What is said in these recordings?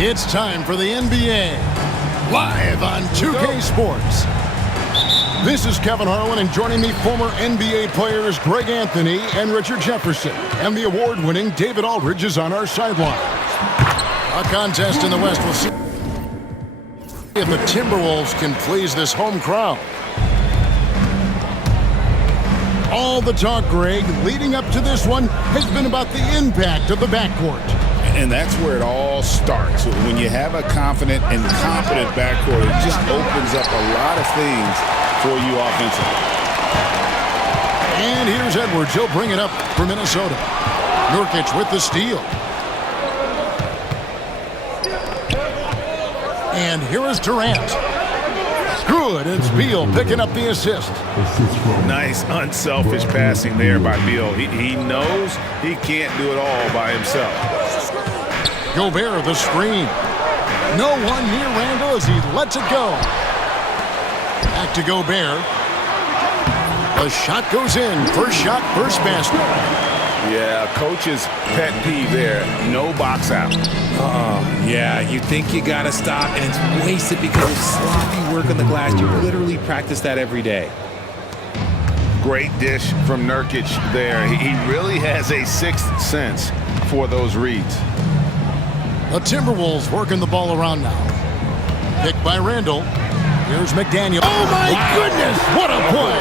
It's time for the NBA, live on 2K Sports. This is Kevin Harlan, and joining me, former NBA players Greg Anthony and Richard Jefferson. And the award-winning David Aldridge is on our sideline. A contest in the West. We'll see if the Timberwolves can please this home crowd. All the talk, Greg, leading up to this one has been about the impact of the backcourt. And that's where it all starts. When you have a confident and competent backcourt, it just opens up a lot of things for you offensively. And here's Edwards. He'll bring it up for Minnesota. Nurkic with the steal. And here is Durant. Good. It's Beal picking up the assist. Nice, unselfish passing there by Beal. He knows he can't do it all by himself. Gobert, the screen. No one near Randall as he lets it go. Back to Gobert. The shot goes in. First shot, first basket. Yeah, coach's pet peeve there. No box out. Yeah, you think you got to stop, and it's wasted because of sloppy work on the glass. You literally practice that every day. Great dish from Nurkic there. He really has a sixth sense for those reads. The Timberwolves working the ball around now. Picked by Randall. Here's McDaniel. Oh, my goodness! What a play!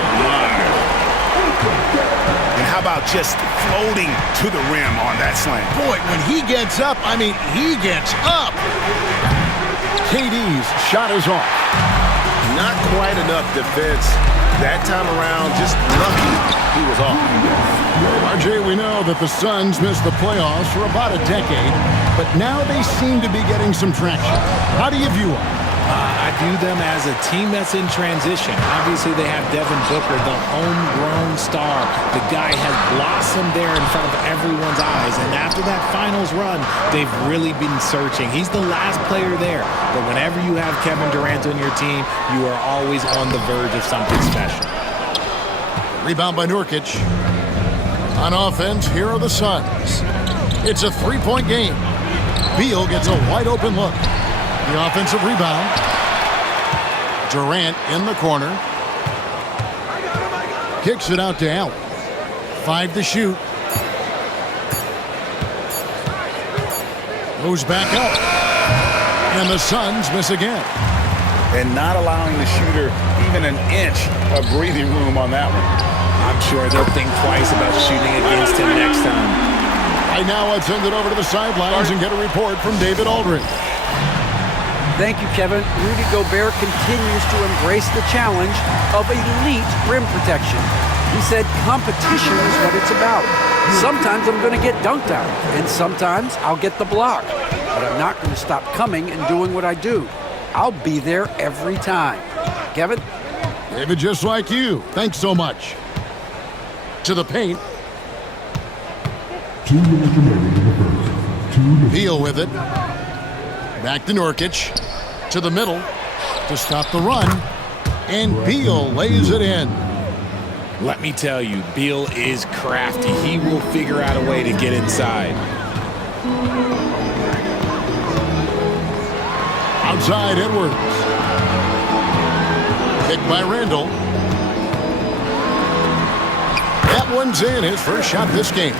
And how about just floating to the rim on that slam? Boy, when he gets up, I mean, he gets up. KD's shot is off. Not quite enough defense. That time around, just lucky he was off. RJ, we know that the Suns missed the playoffs for about a decade, but now they seem to be getting some traction. How do you view them? I view them as a team that's in transition. Obviously, they have Devin Booker, the homegrown star. The guy has blossomed there in front of everyone's eyes. And after that finals run, they've really been searching. He's the last player there. But whenever you have Kevin Durant on your team, you are always on the verge of something special. Rebound by Nurkic. On offense, here are the Suns. It's a three-point game. Beal gets a wide-open look. The offensive rebound. Durant in the corner. Kicks it out to Allen. 5 to shoot. Moves back up. And the Suns miss again. And not allowing the shooter even an inch of breathing room on that one. I'm sure they'll think twice about shooting against him next time. Right now, let's send it over to the sidelines and get a report from David Aldridge. Thank you, Kevin. Rudy Gobert continues to embrace the challenge of elite rim protection. He said competition is what it's about. Sometimes I'm going to get dunked on, and sometimes I'll get the block. But I'm not going to stop coming and doing what I do. I'll be there every time. Kevin? David, just like you. Thanks so much. To the paint. 2 minutes remaining in the first. 2 minutes. Beal with it. Back to Nurkic. To the middle to stop the run. And Beal lays it in. Let me tell you, Beal is crafty. He will figure out a way to get inside. Outside Edwards. Picked by Randall. That one's in. His first shot this game.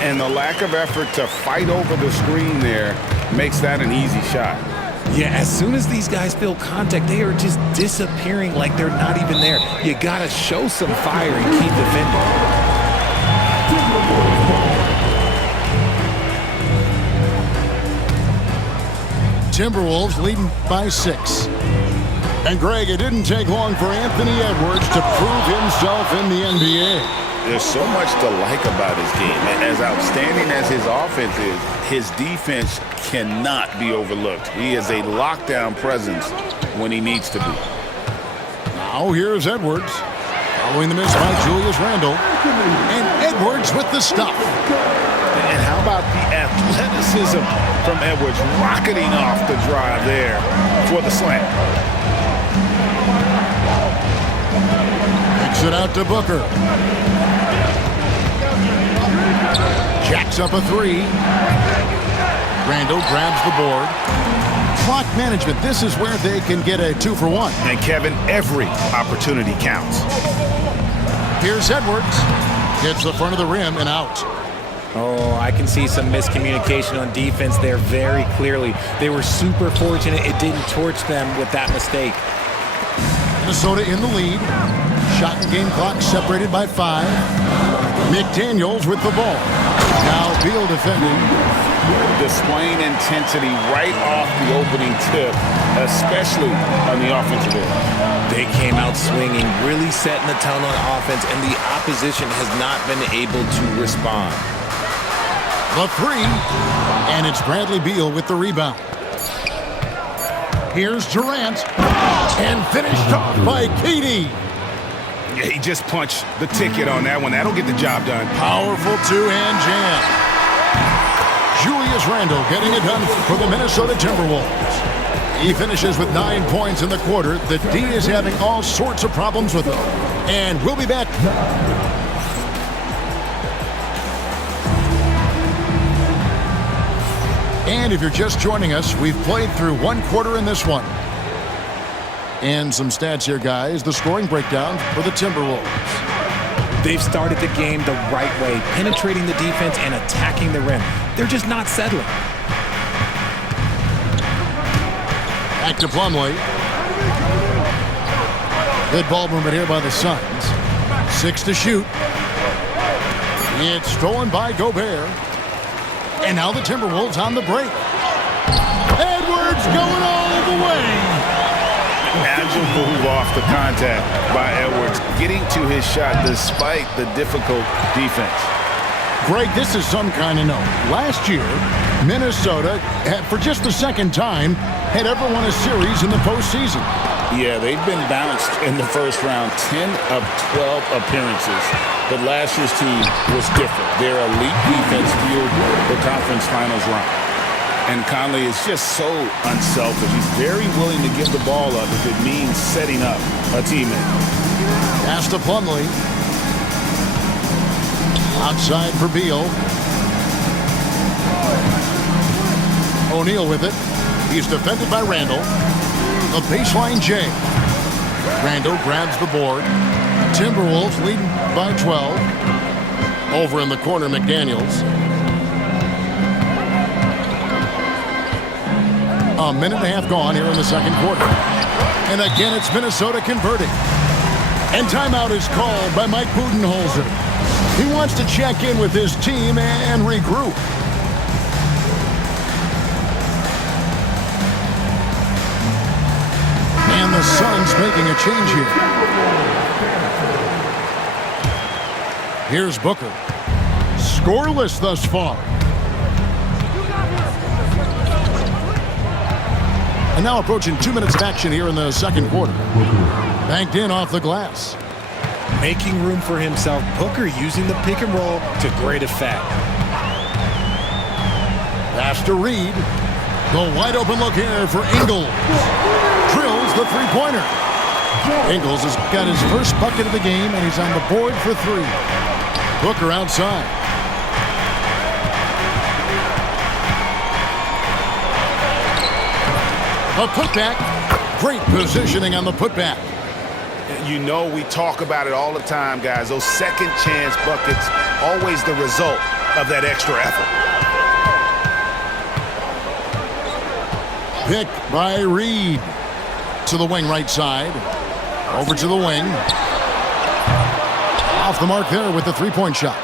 And the lack of effort to fight over the screen there makes that an easy shot. Yeah, as soon as these guys feel contact, they are just disappearing like they're not even there. You got to show some fire and keep defending. Timberwolves leading by 6. And Greg, it didn't take long for Anthony Edwards to prove himself in the NBA. There's so much to like about his game. As outstanding as his offense is, his defense cannot be overlooked. He is a lockdown presence when he needs to be. Now here's Edwards. Following the miss by Julius Randle. And Edwards with the stuff. And how about the athleticism from Edwards rocketing off the drive there for the slam. Kicks it out to Booker. Jacks up a three. Randall grabs the board. Clock management, this is where they can get a 2-for-1. And Kevin, every opportunity counts. Here's Edwards. Hits the front of the rim and out. Oh, I can see some miscommunication on defense there very clearly. They were super fortunate it didn't torch them with that mistake. Minnesota in the lead. Shot and game clock separated by 5. McDaniels with the ball. Now Beal defending. Displaying intensity right off the opening tip, especially on the offensive end. They came out swinging, really setting the tone on offense, and the opposition has not been able to respond. The 3, and it's Bradley Beal with the rebound. Here's Durant, and finished off by KD. Yeah, he just punched the ticket on that one. That'll get the job done. Powerful two-hand jam. Julius Randle getting it done for the Minnesota Timberwolves. He finishes with 9 points in the quarter. The D is having all sorts of problems with him. And we'll be back. And if you're just joining us, we've played through 1 quarter in this one. And some stats here, guys. The scoring breakdown for the Timberwolves. They've started the game the right way, penetrating the defense and attacking the rim. They're just not settling. Back to Plumlee. Good ball movement here by the Suns. 6 to shoot. It's stolen by Gobert. And now the Timberwolves on the break. Edwards going all the way. Agile move off the contact by Edwards, getting to his shot despite the difficult defense. Greg, this is some kind of note. Last year, Minnesota, for just the second time, had ever won a series in the postseason. Yeah, they've been bounced in the first round, 10 of 12 appearances. But last year's team was different. Their elite defense fueled the conference finals run. And Conley is just so unselfish. He's very willing to give the ball up if it means setting up a teammate. Pass to Plumlee. Outside for Beal. O'Neal with it. He's defended by Randall. The baseline J. Randall grabs the board. Timberwolves leading by 12. Over in the corner, McDaniels. A minute and a half gone here in the second quarter. And again, it's Minnesota converting. And timeout is called by Mike Budenholzer. He wants to check in with his team and regroup. And the Suns making a change here. Here's Booker. Scoreless thus far. And now approaching 2 minutes of action here in the second quarter. Banked in off the glass. Making room for himself, Booker using the pick and roll to great effect. Pass to Reed. The wide open look here for Ingles. Drills the three-pointer. Ingles has got his first bucket of the game, and he's on the board for 3. Booker outside. A putback. Great positioning on the putback. You know we talk about it all the time, guys. Those second chance buckets, always the result of that extra effort. Pick by Reed. To the wing right side. Over to the wing. Off the mark there with the three-point shot.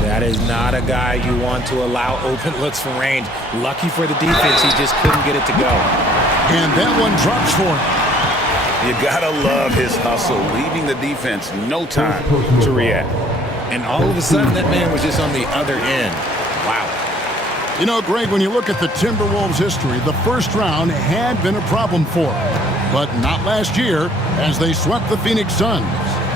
That is not a guy you want to allow open looks from range. Lucky for the defense, he just couldn't get it to go. And that one drops for him. You gotta love his hustle, leaving the defense no time to react. And all of a sudden, that man was just on the other end. Wow. You know, Greg, when you look at the Timberwolves' history, the first round had been a problem for them. But not last year, as they swept the Phoenix Suns.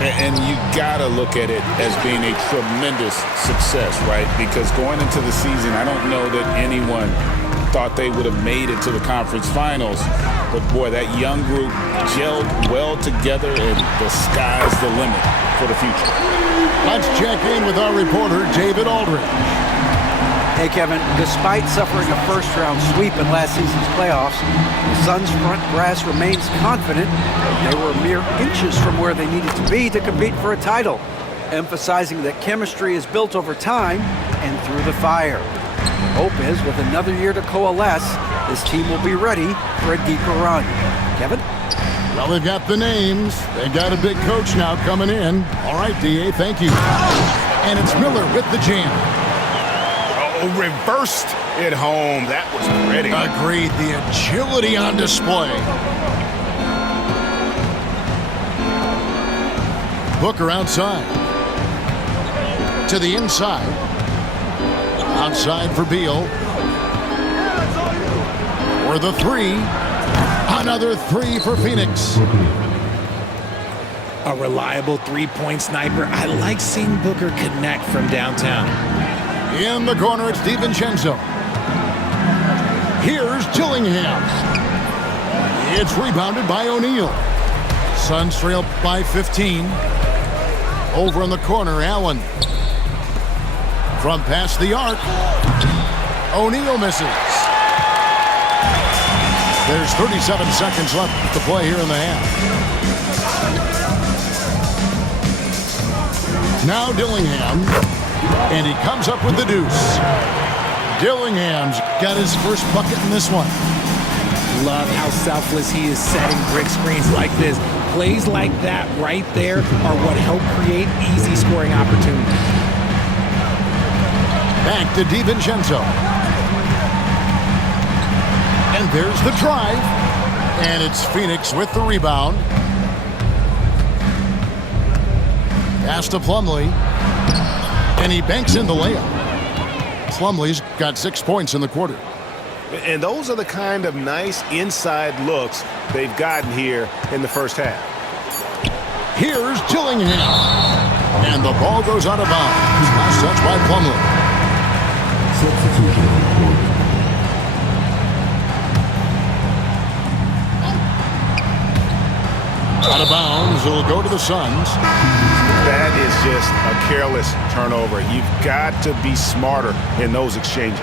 And you gotta look at it as being a tremendous success, right? Because going into the season, I don't know that anyone thought they would have made it to the conference finals. But boy, that young group gelled well together, and the sky's the limit for the future. Let's check in with our reporter, David Aldridge. Hey, Kevin, despite suffering a first-round sweep in last season's playoffs, the Suns' front brass remains confident that they were mere inches from where they needed to be to compete for a title, emphasizing that chemistry is built over time and through the fire. The hope is, with another year to coalesce, this team will be ready for a deeper run. Kevin? Well, they've got the names. They've got a big coach now coming in. All right, D.A., thank you. And it's Miller with the jam. Oh, reversed it home. That was pretty. Agreed. The agility on display. Booker outside. To the inside. Outside for Beal. For the three. Another three for Phoenix. A reliable three-point sniper. I like seeing Booker connect from downtown. In the corner, it's DiVincenzo. Here's Dillingham. It's rebounded by O'Neal. Suns trail by 15. Over in the corner, Allen. From past the arc. O'Neal misses. There's 37 seconds left to play here in the half. Now Dillingham, and he comes up with the deuce. Dillingham's got his first bucket in this one. Love how selfless he is setting brick screens like this. Plays like that right there are what help create easy scoring opportunities. Back to DiVincenzo. And there's the drive. And it's Phoenix with the rebound. Pass to Plumlee. And he banks in the layup. Plumlee's got 6 points in the quarter. And those are the kind of nice inside looks they've gotten here in the first half. Here's Dillingham. And the ball goes out of bounds. Last touch by Plumlee. Substitution report. Out of bounds. It'll go to the Suns. That is just a careless turnover. You've got to be smarter in those exchanges.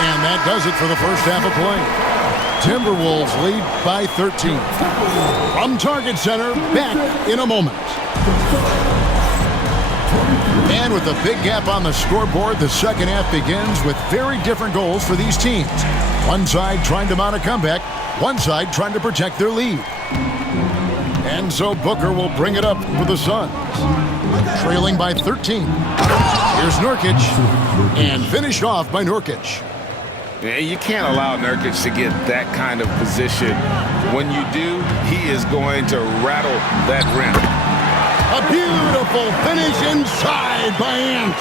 And that does it for the first half of play. Timberwolves lead by 13. From Target Center, back in a moment. And with a big gap on the scoreboard, the second half begins with very different goals for these teams. One side trying to mount a comeback, one side trying to protect their lead. And so Booker will bring it up for the Suns. Trailing by 13. Here's Nurkic. And finished off by Nurkic. Yeah, you can't allow Nurkic to get that kind of position. When you do, he is going to rattle that rim. A beautiful finish inside by Ant.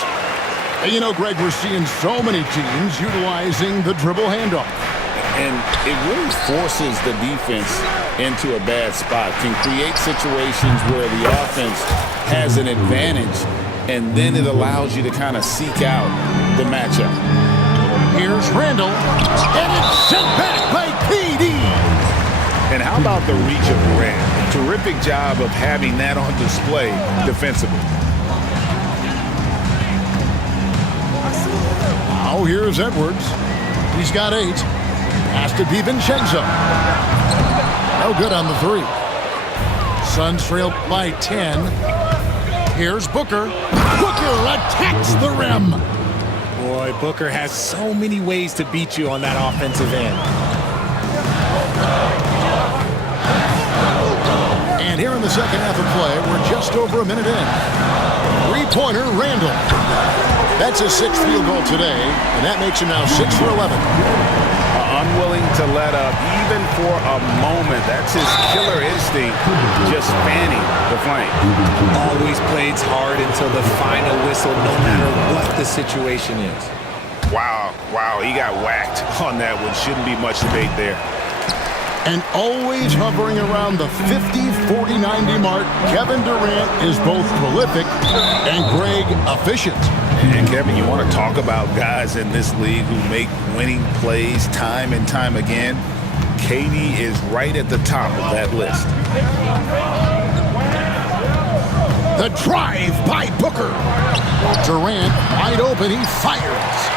And you know, Greg, we're seeing so many teams utilizing the dribble handoff. And it really forces the defense into a bad spot. Can create situations where the offense has an advantage, and then it allows you to kind of seek out the matchup. Here's Randall, and it's sent back by KD. And how about the reach of Durant? Terrific job of having that on display defensively. Now here's Edwards. He's got 8. Pass to DiVincenzo. No good on the 3. Suns trail by 10. Here's Booker. Booker attacks the rim. Boy, Booker has so many ways to beat you on that offensive end. And here in the second half of play, we're just over a minute in. Three-pointer, Randall. That's his 6th field goal today, and that makes him now 6 for 11. Unwilling to let up even for a moment. That's his killer instinct, just fanning the flank. Always plays hard until the final whistle, no matter what the situation is. Wow, he got whacked on that one. Shouldn't be much debate there. And always hovering around the 50, 40, 90 mark, Kevin Durant is both prolific and Greg efficient. And Kevin, you want to talk about guys in this league who make winning plays time and time again? KD is right at the top of that list. The drive by Booker. Durant wide open. He fires.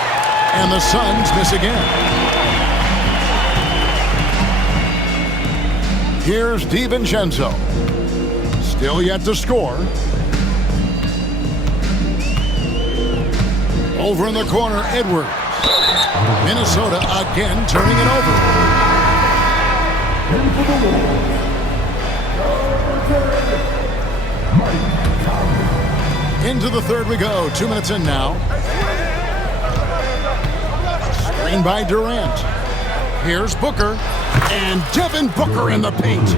And the Suns miss again. Here's DiVincenzo. Still yet to score. Over in the corner, Edwards. Minnesota again turning it over. Into the third we go. 2 minutes in now. Screen by Durant. Here's Booker. And Devin Booker in the paint.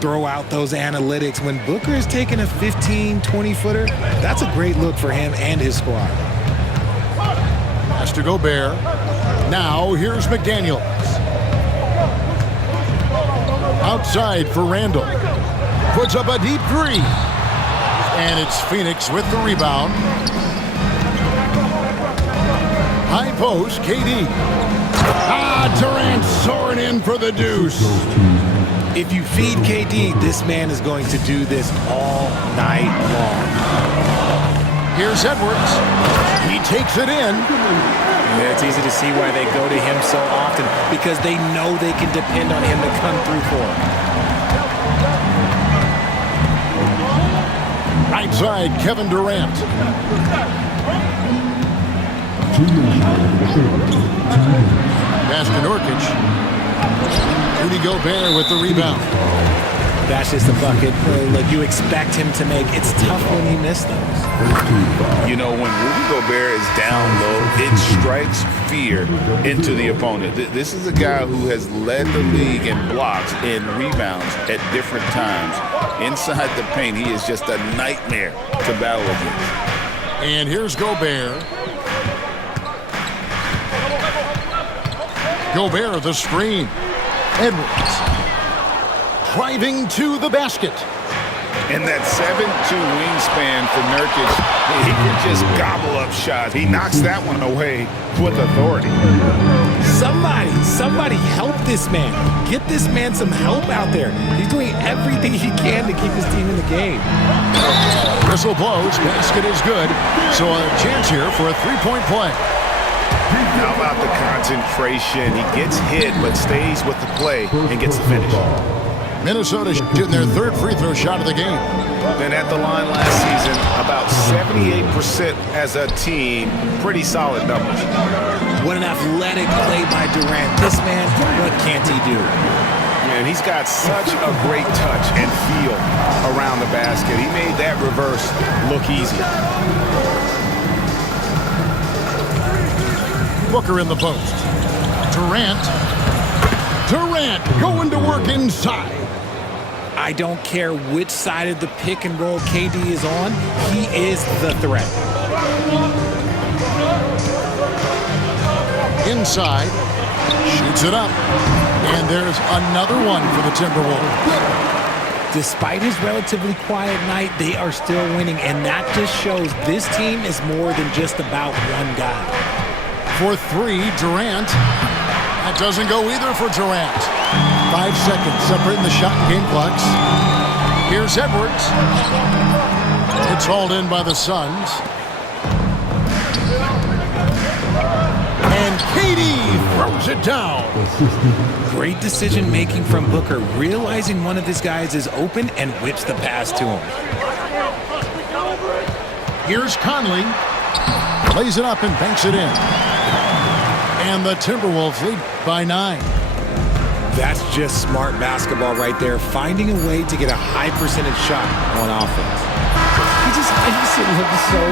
Throw out those analytics. When Booker is taking a 15, 20-footer, that's a great look for him and his squad. Has to Gobert. Now here's McDaniels. Outside for Randall. Puts up a deep three. And it's Phoenix with the rebound. High post, KD. Durant soaring in for the deuce. If you feed KD, this man is going to do this all night long. Here's Edwards. He takes it in. Yeah, it's easy to see why they go to him so often, because they know they can depend on him to come through for them. Right side, Kevin Durant. 2 minutes remaining in the third. 2 minutes. Pass to Nurkic. Rudy Gobert with the rebound. That's just a bucket like you expect him to make. It's tough when he missed those. You know, when Rudy Gobert is down low, it strikes fear into the opponent. This is a guy who has led the league in blocks and rebounds at different times. Inside the paint, he is just a nightmare to battle against. And here's Gobert. Gobert, the screen. Edwards. Driving to the basket. And that 7'2" wingspan for Nurkic, he can just gobble up shots. He knocks that one away with authority. Somebody help this man. Get this man some help out there. He's doing everything he can to keep his team in the game. Whistle blows. Basket is good. So a chance here for a three-point play. How about the concentration? He gets hit but stays with the play and gets the finish. Minnesota shooting their third free throw shot of the game. Then at the line last season, about 78% as a team. Pretty solid numbers. What an athletic play by Durant. This man, what can't he do? And he's got such a great touch and feel around the basket. He made that reverse look easy. Booker in the post. Durant going to work inside. I don't care which side of the pick and roll KD is on, he is the threat. Inside, shoots it up, and there's another one for the Timberwolves. Despite his relatively quiet night, they are still winning, and that just shows this team is more than just about one guy. For three, Durant. That doesn't go either for Durant. 5 seconds separating the shot and game clocks. Here's Edwards. It's hauled in by the Suns. And KD throws it down. Great decision making from Booker, realizing one of his guys is open and whips the pass to him. Here's Conley. Plays it up and banks it in. And the Timberwolves lead by 9. That's just smart basketball right there, finding a way to get a high percentage shot on offense. He just makes it look so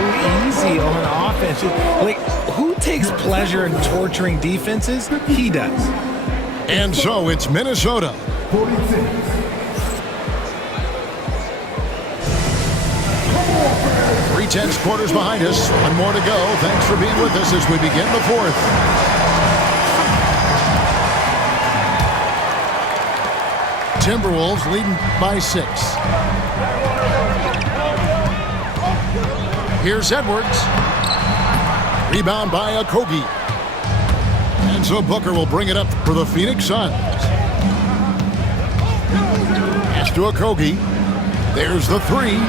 easy on offense. Like, who takes pleasure in torturing defenses? He does. And so it's Minnesota. 3/10 quarters behind us. One more to go. Thanks for being with us as we begin the fourth. Timberwolves leading by 6. Here's Edwards. Rebound by Okogie. And so Booker will bring it up for the Phoenix Suns. Pass to Okogie. There's the three.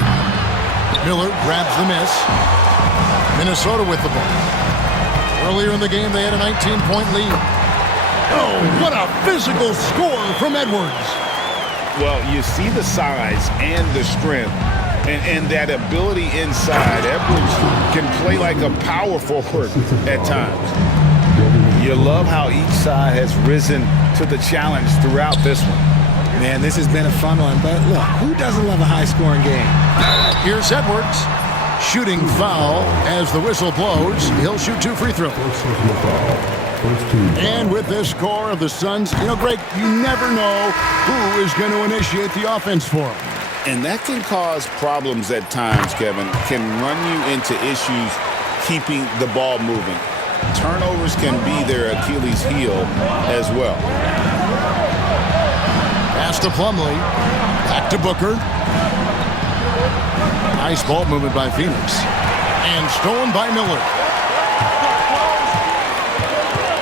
Miller grabs the miss. Minnesota with the ball. Earlier in the game, they had a 19-point lead. Oh, what a physical score from Edwards. Well, you see the size and the strength and that ability inside. Edwards can play like a power forward at times. You love how each side has risen to the challenge throughout this one. Man, this has been a fun one, but look, who doesn't love a high-scoring game? Here's Edwards. Shooting foul as the whistle blows. He'll shoot 2 free throws. And with this score of the Suns, Greg, you never know who is going to initiate the offense for them. And that can cause problems at times, Kevin. Can run you into issues keeping the ball moving. Turnovers can be their Achilles heel as well. Pass to Plumlee. Back to Booker. Nice ball movement by Phoenix. And stolen by Miller.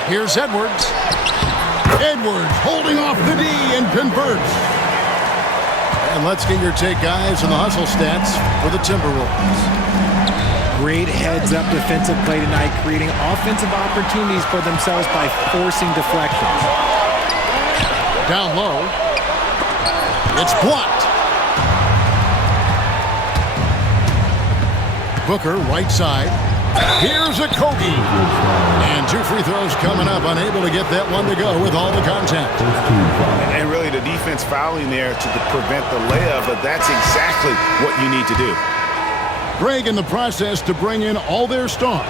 Here's Edwards. Edwards holding off the D and converts. And let's get your take, guys, on the hustle stats for the Timberwolves. Great heads-up defensive play tonight, creating offensive opportunities for themselves by forcing deflections. Down low. It's blocked. Booker, right side. Here's a Kobe. And 2 free throws coming up. Unable to get that one to go with all the contact. And really the defense fouling there to prevent the layup, but that's exactly what you need to do. Greg, in the process to bring in all their stars,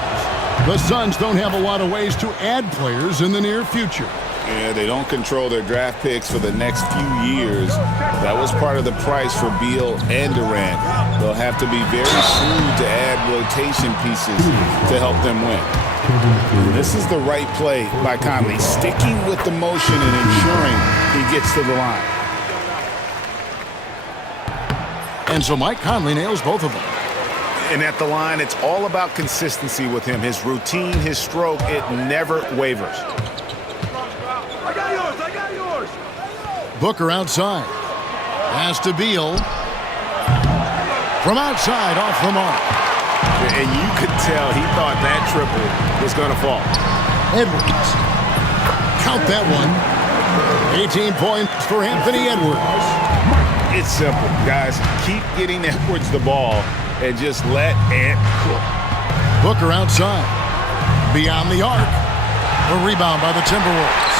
the Suns don't have a lot of ways to add players in the near future. Yeah, they don't control their draft picks for the next few years. That was part of the price for Beal and Durant. They'll have to be very shrewd to add rotation pieces to help them win. This is the right play by Conley, sticking with the motion and ensuring he gets to the line. And so Mike Conley nails both of them. And at the line, it's all about consistency with him. His routine, his stroke, it never wavers. Booker outside. Pass to Beal. From outside, off the mark. And you could tell he thought that triple was going to fall. Edwards. Count that one. 18 points for Anthony Edwards. It's simple, guys. Keep getting Edwards the ball and just let Ant cook. Booker outside. Beyond the arc. A rebound by the Timberwolves.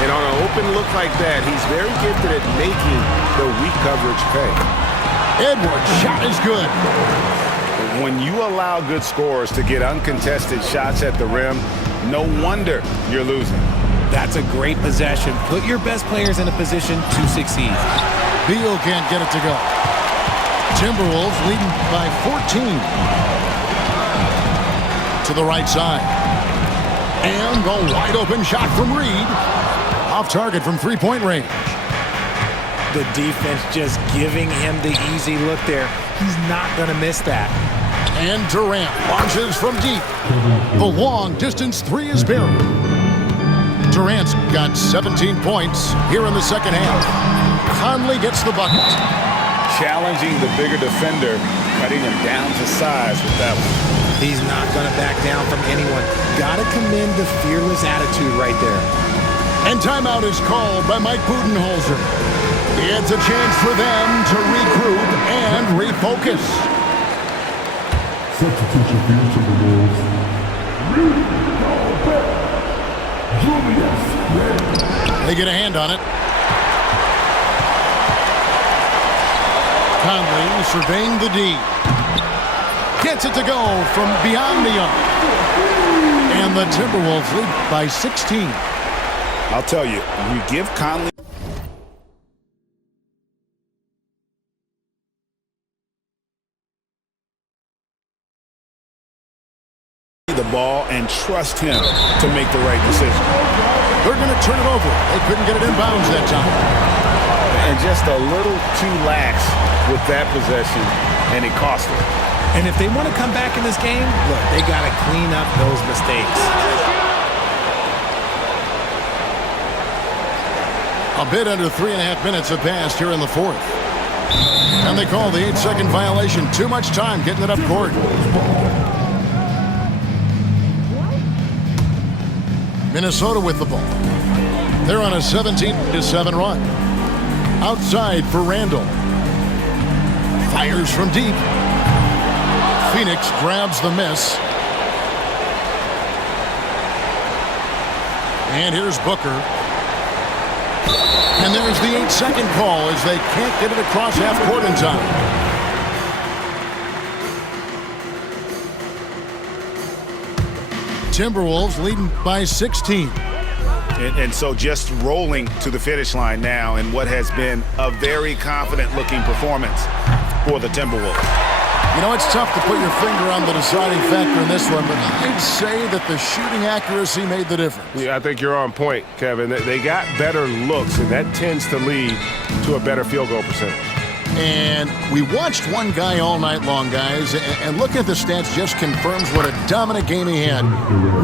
And on an open look like that, he's very gifted at making the weak coverage pay. Edwards' shot is good. When you allow good scorers to get uncontested shots at the rim, no wonder you're losing. That's a great possession. Put your best players in a position to succeed. Beal can't get it to go. Timberwolves leading by 14. To the right side. And the wide open shot from Reed. Off target from three-point range. The defense just giving him the easy look there. He's not going to miss that. And Durant launches from deep. The long-distance three is buried. Durant's got 17 points here in the second half. Conley gets the bucket. Challenging the bigger defender, cutting him down to size with that one. He's not going to back down from anyone. Got to commend the fearless attitude right there. And timeout is called by Mike Budenholzer. It's a chance for them to regroup and refocus. Substitution for the Timberwolves. Rudy Gobert. Julius Randle. They get a hand on it. Conley surveying the D. Gets it to go from beyond the arc. And the Timberwolves lead by 16. I'll tell you, you give Conley the ball and trust him to make the right decision. They're going to turn it over. They couldn't get it in bounds that time. And just a little too lax with that possession, and it cost them. And if they want to come back in this game, look, they got to clean up those mistakes. A bit under 3.5 minutes have passed here in the fourth. And they call the 8-second violation. Too much time getting it up court. Minnesota with the ball. They're on a 17-7 run. Outside for Randall. Fires from deep. Phoenix grabs the miss. And here's Booker. And there's the 8-second call as they can't get it across half court in time. Timberwolves leading by 16. And so just rolling to the finish line now in what has been a very confident-looking performance for the Timberwolves. You know, it's tough to put your finger on the deciding factor in this one, but I'd say that the shooting accuracy made the difference. Yeah, I think you're on point, Kevin. They got better looks, and that tends to lead to a better field goal percentage. And we watched one guy all night long, guys, and looking at the stats just confirms what a dominant game he had.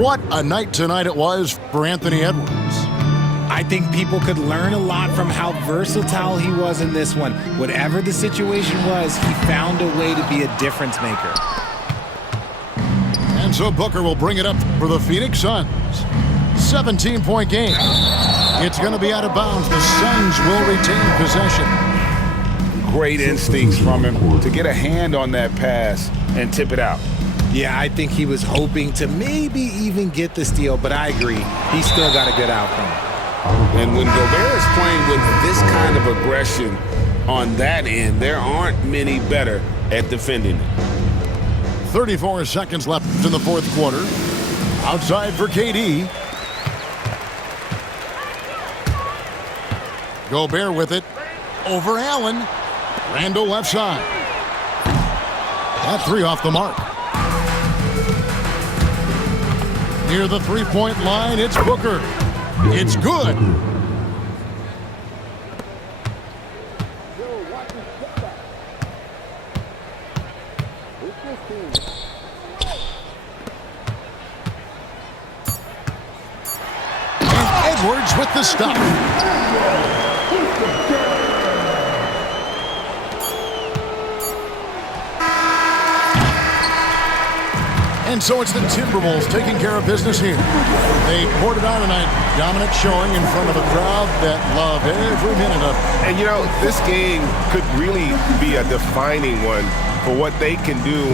What a night tonight it was for Anthony Edwards. I think people could learn a lot from how versatile he was in this one. Whatever the situation was, he found a way to be a difference maker. And so Booker will bring it up for the Phoenix Suns. 17-point game. It's going to be out of bounds. The Suns will retain possession. Great instincts from him to get a hand on that pass and tip it out. Yeah, I think he was hoping to maybe even get the steal, but I agree. He still got a good outcome. And when Gobert is playing with this kind of aggression on that end, there aren't many better at defending it. 34 seconds left in the fourth quarter. Outside for KD. Gobert with it. Over Allen. Randall left side. That three off the mark. Near the three-point line, it's Booker. It's good. And Edwards with the stop. And so it's the Timberwolves taking care of business here. They poured it on tonight. Dominant showing in front of a crowd that loved every minute of it. And, you know, this game could really be a defining one for what they can do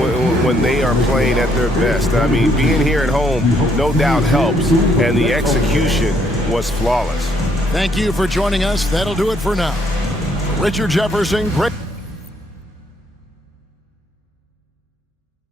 when they are playing at their best. I mean, being here at home no doubt helps, and the execution was flawless. Thank you for joining us. That'll do it for now. Richard Jefferson, great.